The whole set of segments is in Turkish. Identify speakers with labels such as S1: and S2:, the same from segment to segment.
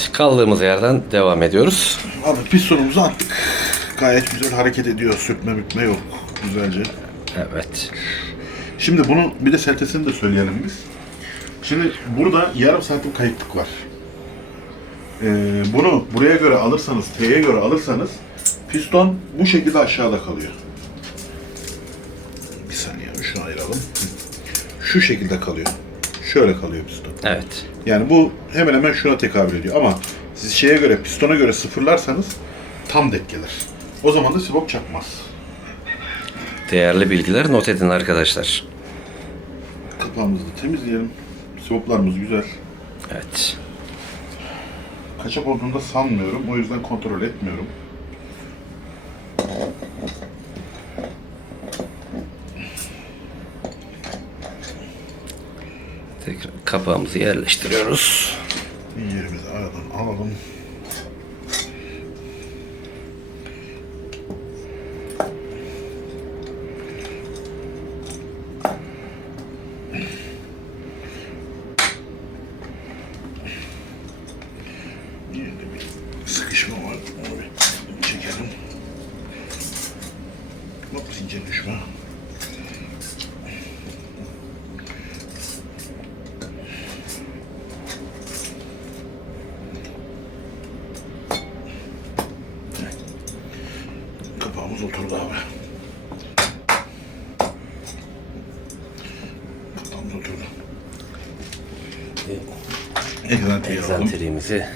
S1: Evet, kaldığımız yerden devam ediyoruz.
S2: Abi pistonumuzu attık. Gayet güzel hareket ediyor. Sürtme bitme yok. Güzelce.
S1: Evet.
S2: Şimdi bunun bir de seltesini de söyleyelim biz. Şimdi burada yarım santim kayıklık var. Ee, bunu buraya göre alırsanız, T'ye göre alırsanız piston bu şekilde aşağıda kalıyor. Bir saniye şunu ayıralım. Şu şekilde kalıyor. Şöyle kalıyor piston.
S1: Evet.
S2: Yani bu hemen hemen şuna tekabül ediyor ama siz şeye göre, pistona göre sıfırlarsanız tam denk gelir. O zaman da sibop çakmaz.
S1: Değerli bilgiler not edin arkadaşlar.
S2: Kapağımızı da temizleyelim. Siboplarımız güzel.
S1: Evet.
S2: Kaçak olduğunu da sanmıyorum. O yüzden kontrol etmiyorum.
S1: Tekrar kapağımızı yerleştiriyoruz.
S2: Yerimizi aradan alalım.
S1: Egzantriğimizi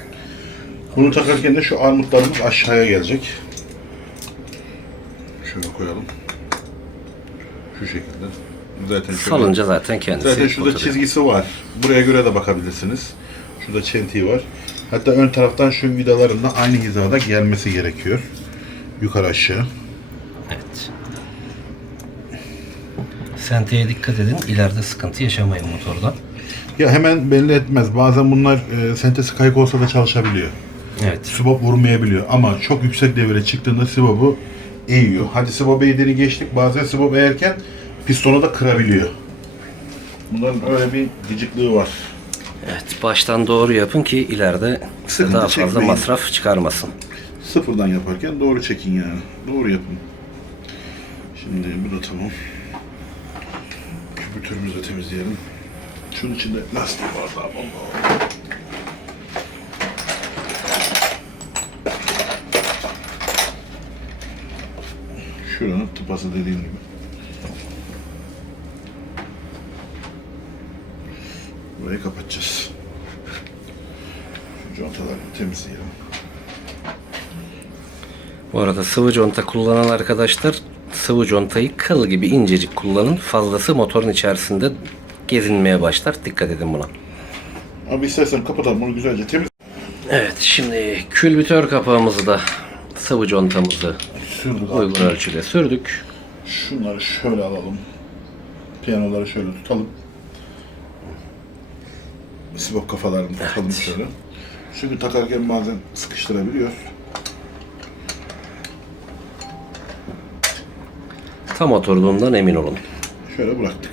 S2: Bunu takarken de şu armutlarımız aşağıya gelecek. Şöyle koyalım. Şu şekilde. Zaten şöyle.
S1: salınca zaten kendisi
S2: Zaten şurada
S1: oturuyor.
S2: çizgisi var. Buraya göre de bakabilirsiniz. Şurada çentiği var. Hatta ön taraftan şu vidaların da aynı hizada gelmesi gerekiyor. Yukarı aşağı.
S1: Evet. Senteye dikkat edin. İleride sıkıntı yaşamayın motorda.
S2: Ya hemen belli etmez. Bazen bunlar e, sentesi kayık olsa da çalışabiliyor.
S1: Evet.
S2: Sibop vurmayabiliyor. Ama çok yüksek devire çıktığında sibobu eğiyor. Hadi sibop eğdiğini geçtik. Bazen sibop eğerken pistonu da kırabiliyor. Bunların öyle bir gıcıklığı var.
S1: Evet. Baştan doğru yapın ki ileride
S2: Sıkıntı
S1: daha fazla
S2: çekmeyin.
S1: masraf çıkarmasın.
S2: Sıfırdan yaparken doğru çekin yani. Doğru yapın. Şimdi bu da tamam. Küpürtürümüzü de temizleyelim. Şunun içinde lastik var daha baba. Şuranın tıpası dediğim gibi. Burayı kapatacağız. Şu contaları temizleyelim.
S1: Bu arada sıvı conta kullanan arkadaşlar sıvı contayı kıl gibi incecik kullanın. Fazlası motorun içerisinde gezinmeye başlar. Dikkat edin buna.
S2: Abi istersen kapatalım bunu güzelce temiz.
S1: Evet şimdi külbütör kapağımızı da sıvı contamızı
S2: Sürdük abi.
S1: uygun ölçüde sürdük.
S2: Şunları şöyle alalım. Piyanoları şöyle tutalım. Sibop kafalarını tutalım
S1: Evet.
S2: şöyle. Çünkü takarken bazen sıkıştırabiliyor.
S1: Tam oturduğundan emin olun.
S2: Şöyle bıraktık.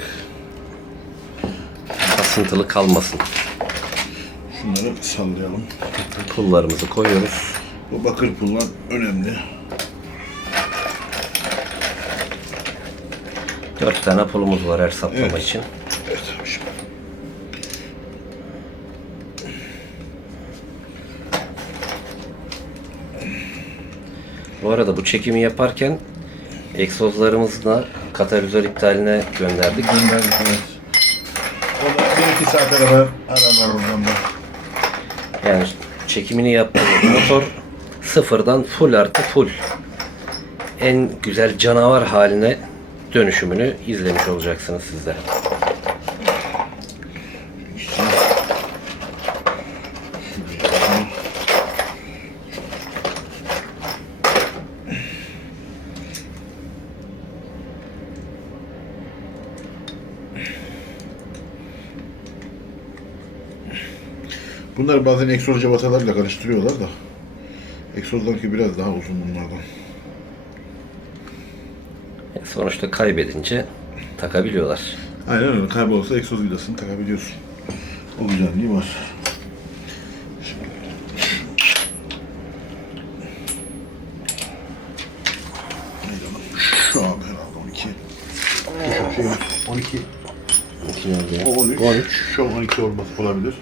S1: Kasıntılı kalmasın.
S2: Şunları sallayalım.
S1: Pullarımızı koyuyoruz.
S2: Bu bakır pullar önemli.
S1: Dört tane pulumuz var her saplama
S2: Evet.
S1: için.
S2: Evet.
S1: Bu arada bu çekimi yaparken egzozlarımızı da katalizör iptaline gönderdik.
S2: Gönderdik evet. O da bir iki saate kadar ararlar oradan da.
S1: Yani çekimini yaptığımız motor sıfırdan full artı full. En güzel canavar haline dönüşümünü izlemiş olacaksınız sizler.
S2: Bunlar bazen egzoz cıvatalarla karıştırıyorlar da. Egzozdaki biraz daha uzun bunlardan.
S1: E, sonuçta kaybedince takabiliyorlar.
S2: Aynen öyle. Kaybolsa egzoz vidasını takabiliyorsun. O güzelliği var. Şu an herhalde 12. Şey
S1: var. 12.
S2: 12 13.
S1: 13.
S2: Şu an 12 olması olabilir.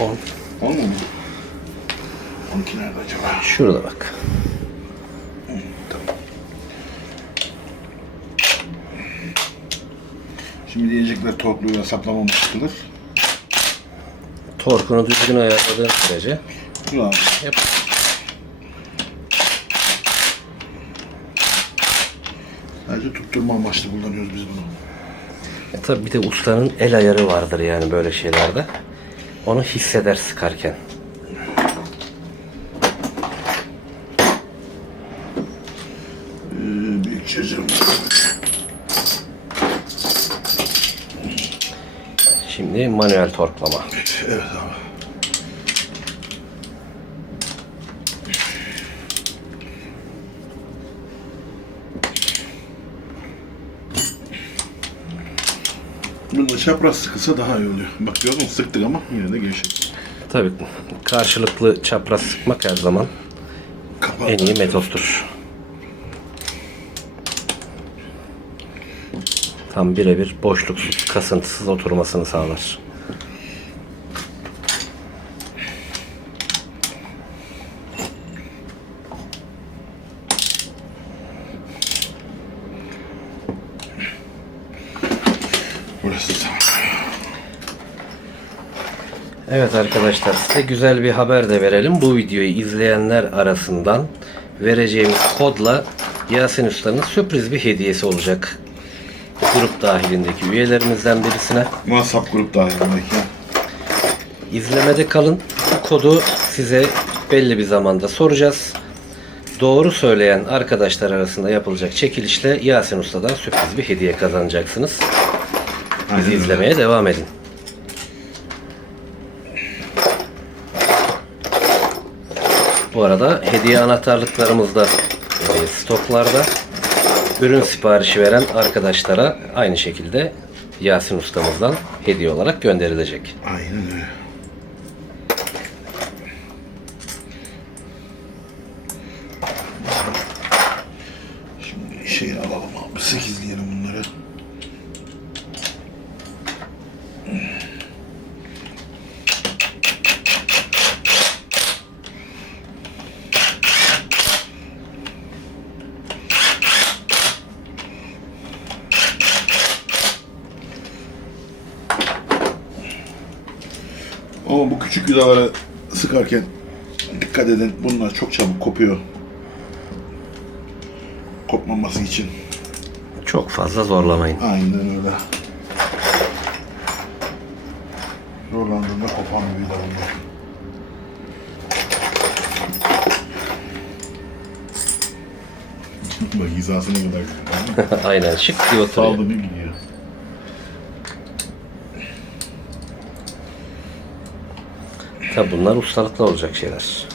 S1: 10.
S2: 10 mu? 12 nerede acaba?
S1: Şurada bak.
S2: Şimdi diyecekler torkluyu hesaplama mı çıkılır?
S1: Torkunu düzgün ayarladığın sürece
S2: Dur abi.
S1: yap.
S2: Sadece tutturma amaçlı kullanıyoruz biz bunu.
S1: E tabi bir de ustanın el ayarı vardır yani böyle şeylerde. Onu hisseder sıkarken.
S2: Ee.
S1: Şimdi manuel torklama.
S2: Evet abi. Bunda çapraz sıkılsa daha iyi oluyor. Bak gördün mü sıktık ama yine de gevşek.
S1: Tabi karşılıklı çapraz sıkmak her zaman
S2: Kapağı
S1: en iyi metottur. Tam birebir boşluksuz, kasıntısız oturmasını sağlar. Evet arkadaşlar size güzel bir haber de verelim. Bu videoyu izleyenler arasından vereceğimiz kodla Yasin Usta'nın sürpriz bir hediyesi olacak. Grup dahilindeki üyelerimizden birisine.
S2: WhatsApp grup dahilindeki.
S1: İzlemede kalın. Bu kodu size belli bir zamanda soracağız. Doğru söyleyen arkadaşlar arasında yapılacak çekilişle Yasin Usta'dan sürpriz bir hediye kazanacaksınız. Bizi izlemeye devam edin. Bu arada hediye anahtarlıklarımız da e, stoklarda. Ürün siparişi veren arkadaşlara aynı şekilde Yasin ustamızdan hediye olarak gönderilecek.
S2: Aynen öyle. Şimdi şey alalım abi. Sekizleyelim bunları. Ama bu küçük vidalara sıkarken dikkat edin. Bunlar çok çabuk kopuyor. Kopmaması için.
S1: Çok fazla zorlamayın.
S2: Aynen öyle. Zorlandığında kopan bir vida bunlar. Bak hizasına kadar.
S1: Aynen şık diye oturuyor.
S2: Saldı bir gidiyor.
S1: Tabi bunlar ustalıkla olacak şeyler.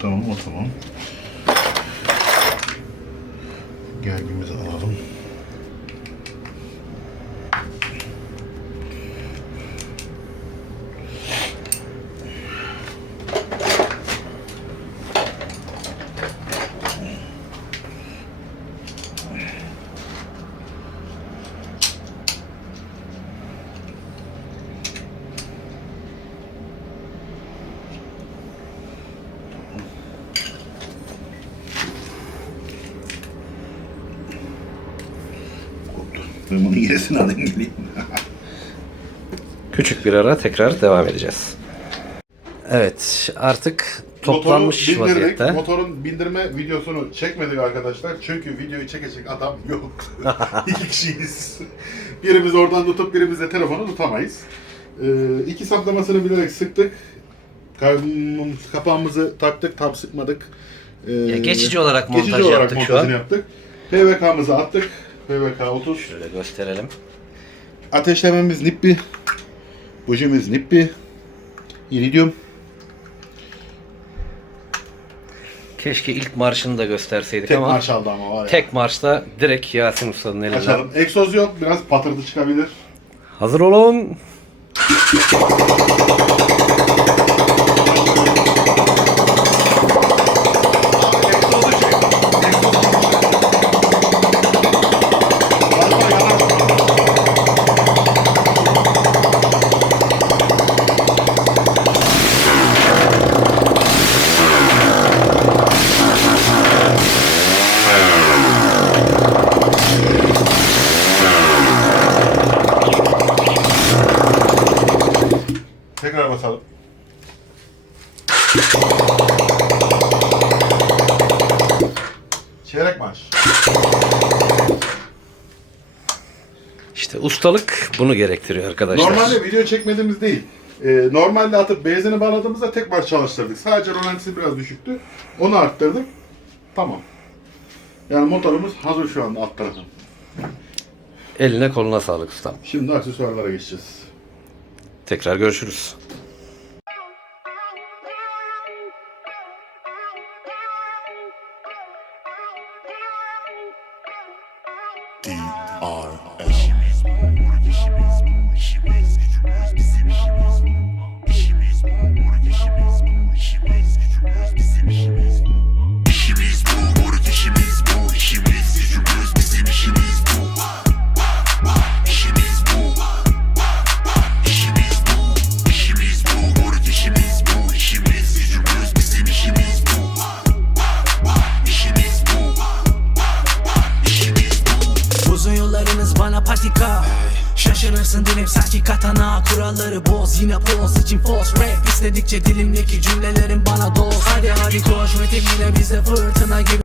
S2: Tamam, o tamam. Ben bunun yerisini alayım geleyim.
S1: Küçük bir ara tekrar devam edeceğiz. Evet artık toplanmış
S2: Motoru bindirdik.
S1: vaziyette.
S2: Motorun bindirme videosunu çekmedik arkadaşlar. Çünkü videoyu çekecek adam yok. İki kişiyiz. Birimiz oradan tutup birimiz de telefonu tutamayız. Ee, iki saplamasını bilerek sıktık. Kapağımızı taktık, tam sıkmadık. Ee,
S1: Ya geçici olarak
S2: geçici
S1: montaj
S2: olarak
S1: yaptık şu
S2: montajını
S1: an.
S2: yaptık. PVK'mızı attık. PVK 30.
S1: Şöyle gösterelim.
S2: Ateşlememiz nippi. Bujimiz nippi. İridium.
S1: Keşke ilk marşını da gösterseydik
S2: Tek
S1: ama
S2: marş aldı ama var ya.
S1: tek marşta direkt Yasin Usta'nın elinden.
S2: Açalım. Egzoz yok. Biraz patırtı çıkabilir.
S1: Hazır olun.
S2: Tekrar basalım. Çeyrek marş.
S1: İşte ustalık bunu gerektiriyor arkadaşlar.
S2: Normalde video çekmediğimiz değil. Ee, normalde atıp benzini bağladığımızda tek marş çalıştırdık. Sadece rolantisi biraz düşüktü. Onu arttırdık. Tamam. Yani motorumuz hazır şu anda alt tarafı.
S1: Eline koluna sağlık ustam.
S2: Şimdi aksesuarlara geçeceğiz.
S1: Tekrar görüşürüz.
S3: Patika Şaşırırsın dilim sanki katana. Kuralları boz yine poz. İçin false rap İstedikçe dilimdeki cümlelerin bana doz. Hadi hadi koş ritim yine bizde fırtına gibi